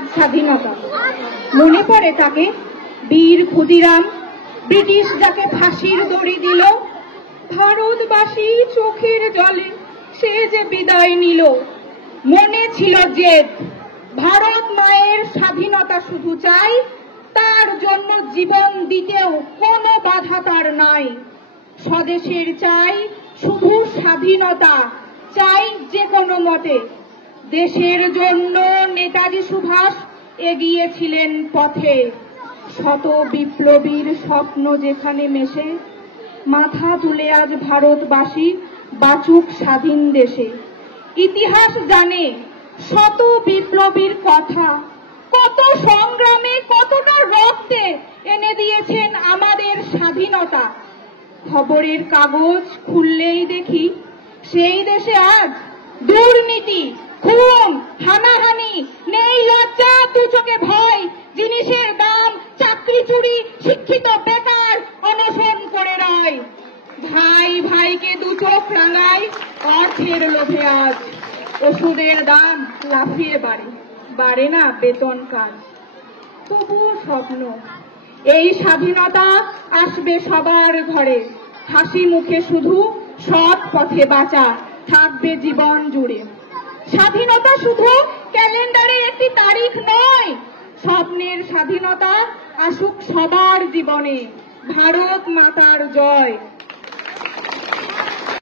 আজ স্বাধীনতা। মনে পড়ে তাকে, বীর ক্ষুদিরাম, ব্রিটিশ যাকে ফাঁসির দড়ি দিল। ভারতবাসী চোখের জলে সে যে বিদায় নিল। মনে ছিল জেদ, ভারত মায়ের স্বাধীনতা শুধু চাই, তার জন্য জীবন দিতেও কোনো বাধা তার নাই। স্বদেশের চাই শুধু স্বাধীনতা, চাই যে কোনো মতে। দেশের জন্য নেতাজি সুভাষ এগিয়েছিলেন পথে। শত বিপ্লবীর স্বপ্ন যেখানে মেশে, মাথা তুলে আজ ভারতবাসী বাঁচুক স্বাধীন দেশে। ইতিহাস জানে শত বিপ্লবীর কথা, কত সংগ্রামে কতটা রক্তে এনে দিয়েছেন আমাদের স্বাধীনতা। খবরের কাগজ খুললেই দেখি সেই দেশে আজ দুর্নীতি, খুন, হানাহানি, নেই লজ্জা, দু চোখে ভয়, জিনিসের দাম, চাকরি চুরি, শিক্ষিত বেকার অনশন করে রয়। ভাই ভাইকে দু চোখ রাঙায় অর্থের লোভে আজ। ওষুধের দাম লাফিয়ে বাড়ে, বাড়ে না বেতন কাজ। তবুও স্বপ্ন এই স্বাধীনতা আসবে সবার ঘরে। হাসি মুখে শুধু সৎ পথে বাঁচা থাকবে জীবন জুড়ে। স্বাধীনতা শুধু ক্যালেন্ডারে একটি তারিখ নয়, স্বপ্নের স্বাধীনতা আসুক সবার জীবনে। ভারত মাতার জয়।